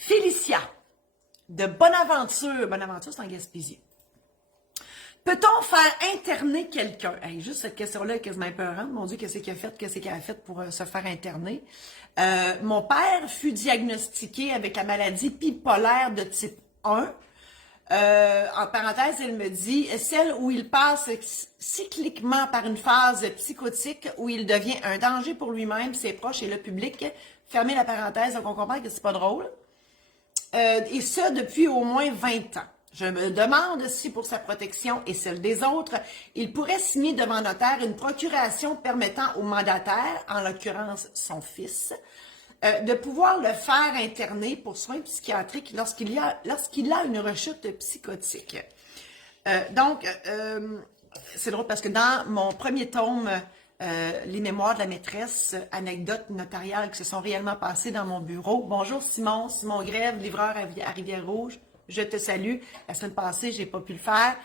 Félicia, de Bonaventure c'est en Gaspésie. Peut-on faire interner quelqu'un? Hey, juste cette question-là est quasiment épeurante. Mon Dieu, qu'est-ce qu'elle a fait pour se faire interner? Mon père fut diagnostiqué avec la maladie bipolaire de type 1. En parenthèse, elle me dit, celle où il passe cycliquement par une phase psychotique où il devient un danger pour lui-même, ses proches et le public. Fermez la parenthèse, donc on comprend que c'est pas drôle. Et ça depuis au moins 20 ans. Je me demande si pour sa protection et celle des autres, il pourrait signer devant notaire une procuration permettant au mandataire, en l'occurrence son fils, de pouvoir le faire interner pour soins psychiatriques lorsqu'il a une rechute psychotique. C'est drôle parce que dans mon premier tome, les mémoires de la maîtresse, anecdotes notariales qui se sont réellement passées dans mon bureau. Bonjour Simon Grève, livreur à Rivière-Rouge. Je te salue. La semaine passée, j'ai pas pu le faire.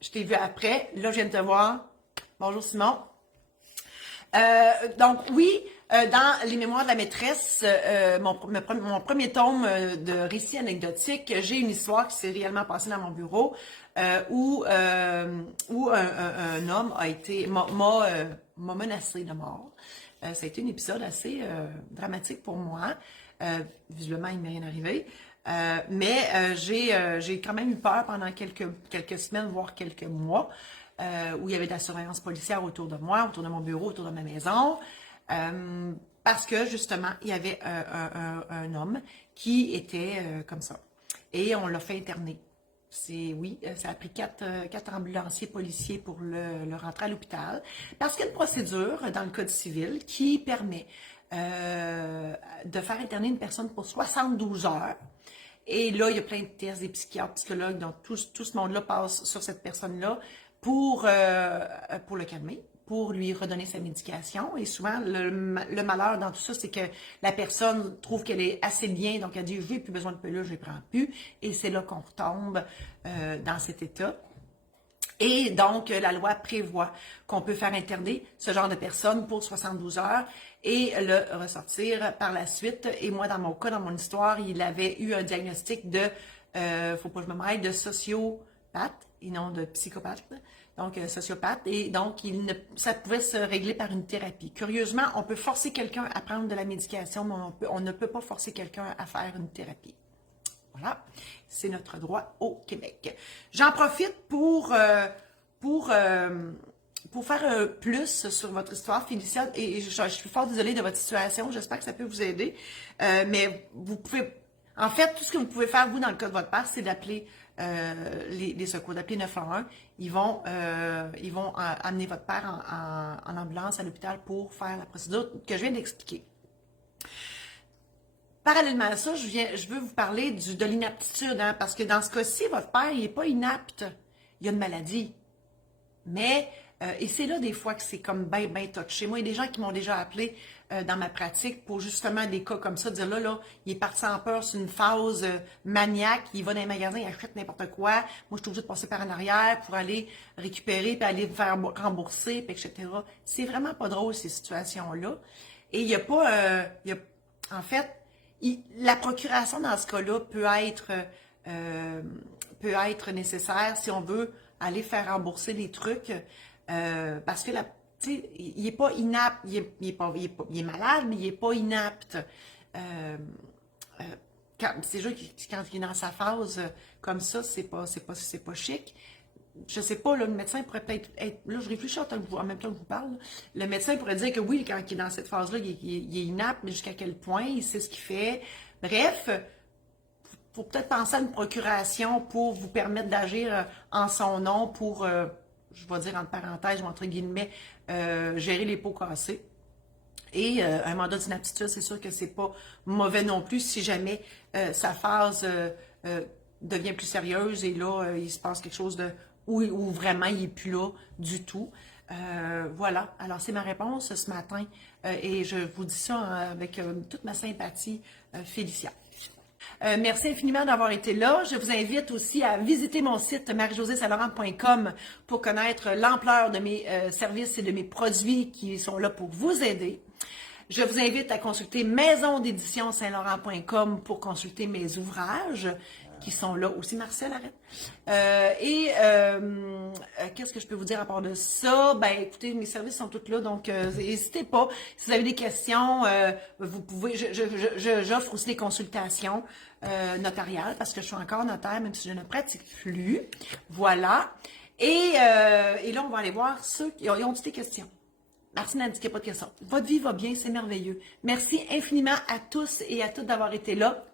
Je t'ai vu après. Là, je viens de te voir. Bonjour Simon. Dans les mémoires de la maîtresse, mon premier tome de récits anecdotiques, j'ai une histoire qui s'est réellement passée dans mon bureau où un homme m'a menacé de mort. Ça a été un épisode assez dramatique pour moi. Visiblement, il ne m'est rien arrivé. Mais j'ai quand même eu peur pendant quelques semaines, voire quelques mois, où il y avait de la surveillance policière autour de moi, autour de mon bureau, autour de ma maison, parce que justement, il y avait un homme qui était comme ça. Et on l'a fait interner. Ça a pris quatre ambulanciers policiers pour le rentrer à l'hôpital, parce qu'il y a une procédure dans le Code civil qui permet de faire interner une personne pour 72 heures. Et là, il y a plein de tests, des psychiatres, psychologues, donc tout ce monde-là passe sur cette personne-là pour le calmer, pour lui redonner sa médication. Et souvent, le malheur dans tout ça, c'est que la personne trouve qu'elle est assez bien, donc elle dit « j'ai plus besoin de peluche, je ne les prends plus ». Et c'est là qu'on retombe dans cet état. Et donc, la loi prévoit qu'on peut faire interner ce genre de personne pour 72 heures et le ressortir par la suite. Et moi, dans mon cas, dans mon histoire, il avait eu un diagnostic de, faut pas que je me mêle, de sociopathe et non de psychopathe. Donc, sociopathe. Et donc, ça pouvait se régler par une thérapie. Curieusement, on peut forcer quelqu'un à prendre de la médication, mais on ne peut pas forcer quelqu'un à faire une thérapie. Voilà, c'est notre droit au Québec. J'en profite pour faire plus sur votre histoire, Félicia, et je suis fort désolée de votre situation, j'espère que ça peut vous aider, mais vous pouvez, en fait, tout ce que vous pouvez faire, vous, dans le cas de votre père, c'est d'appeler les secours, d'appeler 911. Ils vont amener votre père en ambulance à l'hôpital pour faire la procédure que je viens d'expliquer. Parallèlement à ça, je veux vous parler de l'inaptitude, hein, parce que dans ce cas-ci, votre père, il n'est pas inapte. Il a une maladie. Mais, et c'est là des fois que c'est comme bien touché. Moi, il y a des gens qui m'ont déjà appelé dans ma pratique pour justement des cas comme ça, dire là, il est parti en peur, c'est une phase maniaque, il va dans les magasins, il achète n'importe quoi. Moi, je suis obligée de passer par en arrière pour aller récupérer, puis aller me faire rembourser, puis etc. C'est vraiment pas drôle, ces situations-là. Et il n'y a pas, en fait, la procuration dans ce cas-là peut être nécessaire si on veut aller faire rembourser les trucs parce que il n'est pas inapte, il est malade, mais il n'est pas inapte. C'est juste quand il est dans sa phase comme ça, c'est pas chic. Je sais pas, là, le médecin pourrait peut-être être. Là, je réfléchis en même temps que je vous parle. Là. Le médecin pourrait dire que oui, quand il est dans cette phase-là, il est inapte, mais jusqu'à quel point, il sait ce qu'il fait. Bref, il faut peut-être penser à une procuration pour vous permettre d'agir en son nom pour, je vais dire entre parenthèses ou entre guillemets, gérer les pots cassés. Et un mandat d'inaptitude, c'est sûr que c'est pas mauvais non plus si jamais sa phase devient plus sérieuse et là, il se passe quelque chose de où vraiment il n'est plus là du tout. Voilà, alors c'est ma réponse ce matin et je vous dis ça avec toute ma sympathie, Félicia. Merci infiniment d'avoir été là. Je vous invite aussi à visiter mon site marie-josée-saint-laurent.com pour connaître l'ampleur de mes services et de mes produits qui sont là pour vous aider. Je vous invite à consulter maisondédition-saint-laurent.com pour consulter mes ouvrages qui sont là aussi. Marcel, arrête. Qu'est-ce que je peux vous dire à part de ça? Ben, écoutez, mes services sont tous là, donc n'hésitez pas. Si vous avez des questions, vous pouvez. J'offre aussi des consultations notariales parce que je suis encore notaire, même si je ne pratique plus. Voilà. Et là, on va aller voir ceux qui ont des questions. Martine a dit qu'il n'y a pas de questions. Votre vie va bien, c'est merveilleux. Merci infiniment à tous et à toutes d'avoir été là.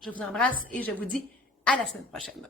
Je vous embrasse et je vous dis à la semaine prochaine.